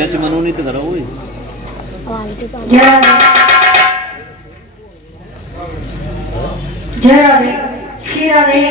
जैसे मनोनीत करो वो जय राधे श्री राधे।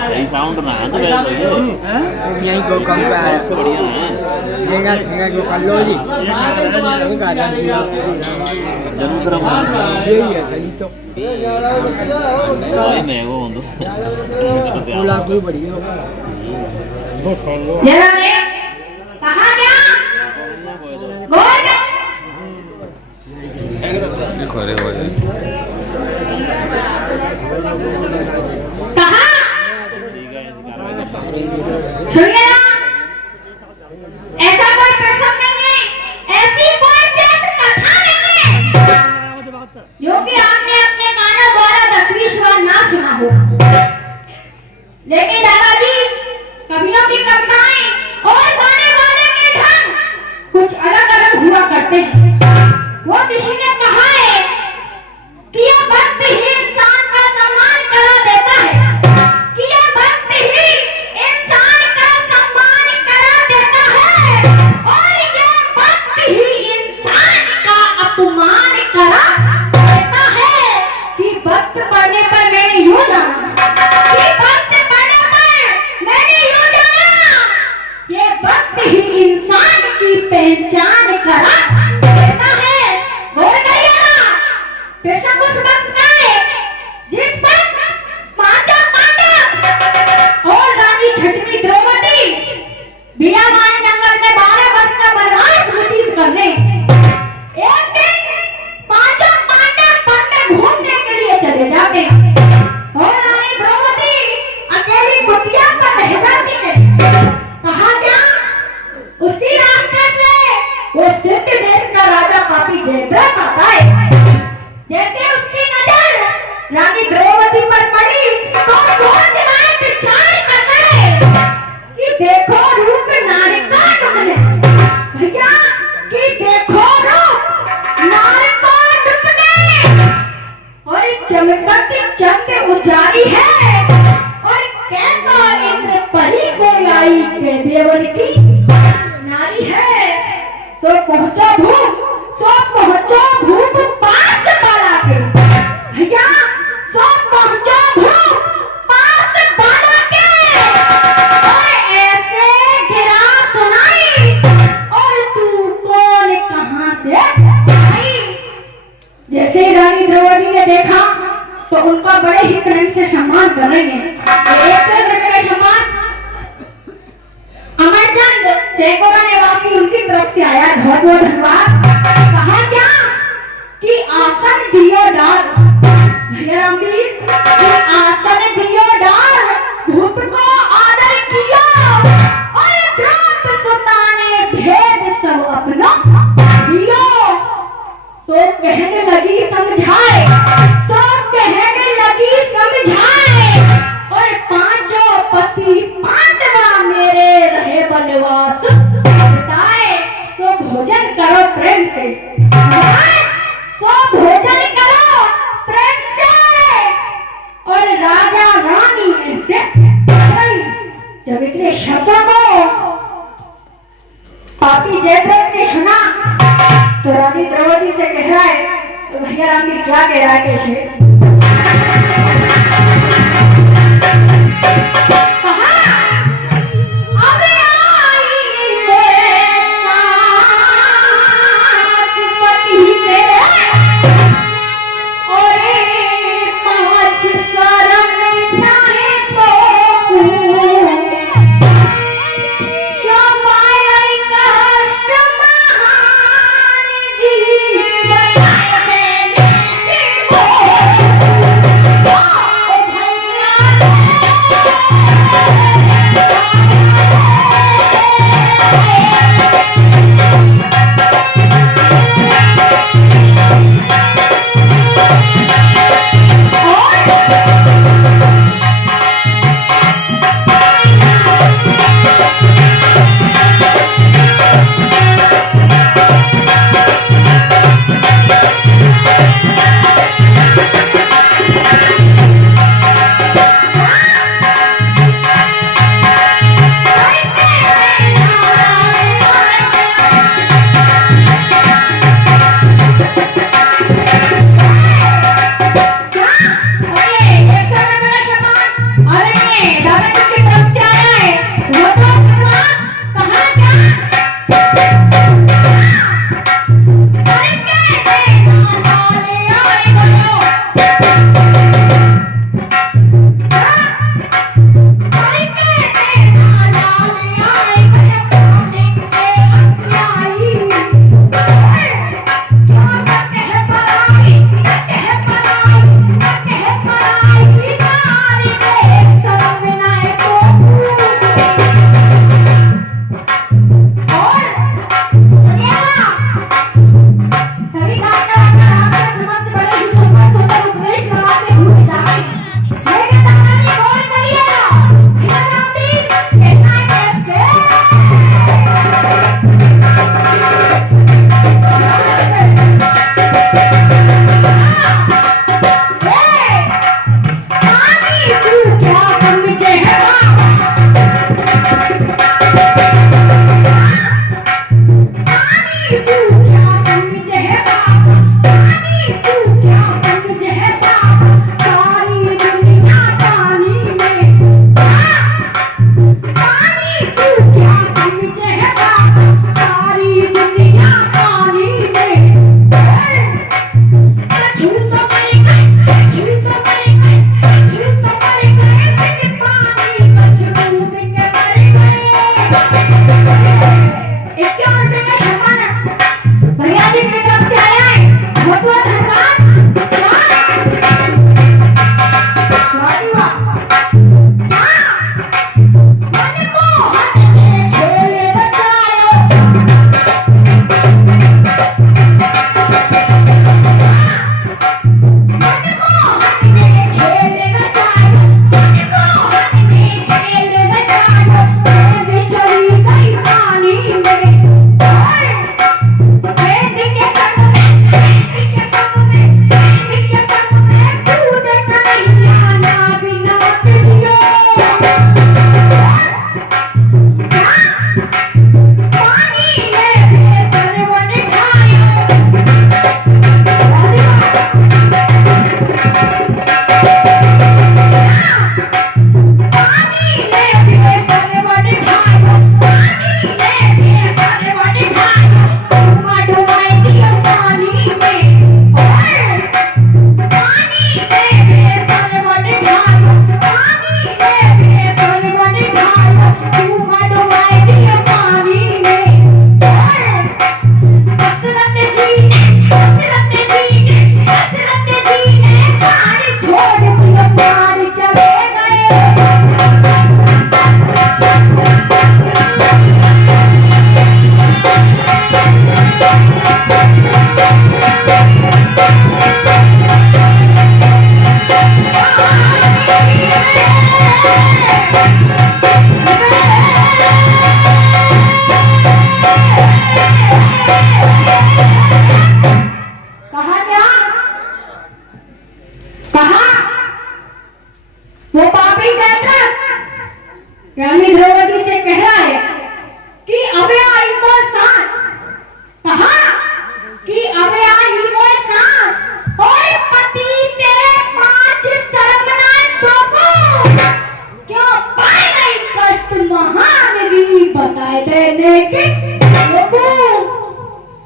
सही साउंड ना है तो यहीं को कम पे आया सबसे बढ़िया है ठेगा ठेगा को कर लो जी जरूर तरफ यही है सही तो भाई मैं वो हूं बोला कोई बढ़िया जरा ने कहा क्या बोल खरे हो जाए कहा सुनिए ना ऐसा कोई प्रसंग नहीं है ऐसी कोई कथा नहीं है जो कि आपने अपने कानों द्वारा 10-20 बार ना सुना होगा लेकिन दादाजी कवियों की कविताएं और गाने वाले के ढंग कुछ अलग अलग हुआ करते हैं वो किसी ने कहा है कि यह भक्त ही इंसान का सम्मान करा देता है कि यह भक्त ही इंसान का सम्मान करा देता है और यह भक्त ही इंसान का अपमान करा देता है कि भक्त पढ़ने पर मैंने यूं जाना कि भक्त पढ़ने पर मैंने यूं जाना ये भक्त ही इंसान की पहचान करा देता है गौर करिए ना फिर से उस वक्त का है जिस पर पांचों पांडव और रानी छठवी द्रौपदी बियावान जंगल में 12 वर्ष का वनवास व्यतीत करने एक दिन पांचों पांडव वन में घूमने के लिए चले जाते हैं और रानी द्रौपदी अकेली कुटिया पर रह जाती है कहा क्या उसी रास्ते से वो सिद्ध देश का राजा पापी जयद्रथ आता है जैसे उसकी नजर रानी द्रौपदी पर पड़ी तो सोच रहे विचार कर रहे कि देखो रूप नारी का डुबने भैया कि देखो रूप नारी का डुबने और चमकती चंद उजारी है और कहता इंद्र परी को आई के देवर की नारी है सो पहुंचा भूत पास बाला के भैया सो पहुंचा भूत पास बाला के और ऐसे गिरा सुनाई और तू कौन कहां से आई जैसे रानी द्रौपदी ने देखा तो उनका बड़े ही प्रेम से सम्मान कर रही है एक से का सम्मान अमरचंद चेकोरा निवासी उनकी तरफ से आया बहुत बहुत धन्यवाद कहा क्या कि आसन दियो डाल भैया रामवीर कि आसन दियो डाल भूत को आदर किया और द्रौपद सुता ने भेद सब अपना दियो तो कहने लगी समझाए और पांचों पति पांडवा मेरे रहे बनवास बताए तो भोजन करो प्रेम से सो भोजन करो प्रेम से और राजा रानी ऐसे जब इतने शब्दों को पापी जयद्रथ ने सुना तो रानी द्रौपदी से कह रहा है तो भैया रानी क्या कह रहा है कैसे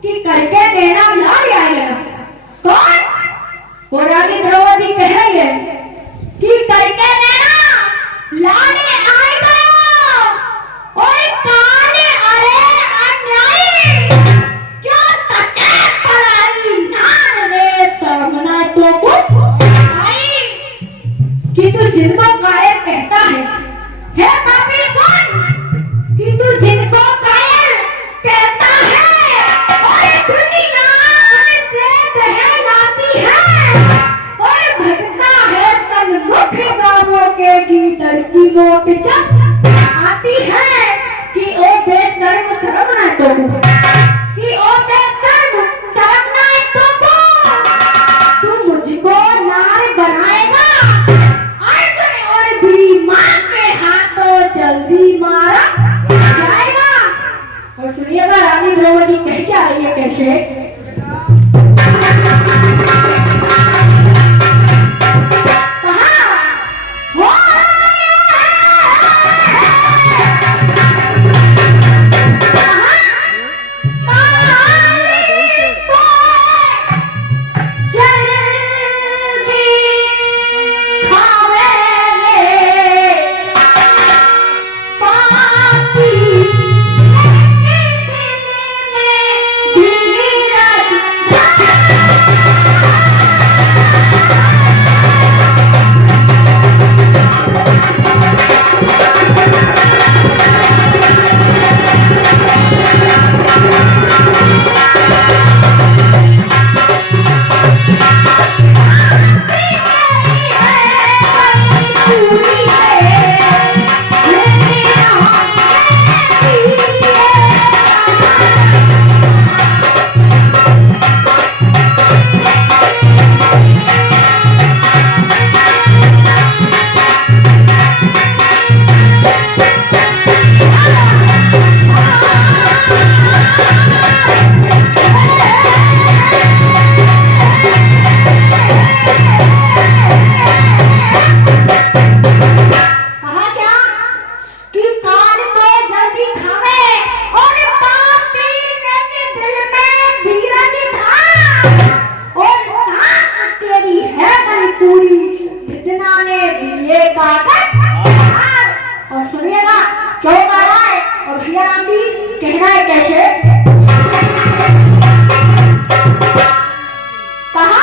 कि करके नैना ला ले आएगा। कौन? वो रानी द्रौपदी कह रही है कि करके नैना ला ले आएगा और काले अरे अन्यायी क्या तटे पराई नार रे सामना तो कुछ आई कि तू जिनको कायर कहता है पापी सुन कि तू जिनको कायर कहता है और दुनिया उनसे दहलाती है और भटका है सब मुख गांवों के गीदड़ की मोट जब आती है कि ओ बेशर्म शर्म ना तो कि ओ बेशर्म शर्म ना तो तू मुझको नार बनाएगा अर्जुन और भीमा के हाथों जल्दी मारा जाएगा। और सुनिएगा रानी द्रौपदी कह क्या रही है कैसे? और सुनिएगा चौका राय और भैया राम भी कहना है कैसे? कहा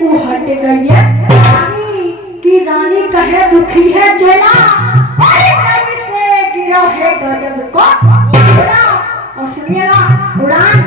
हो हट गई है कि रानी कहे दुखी है चला और कब से गिरा है गजब को। और सुनिएगा उड़ान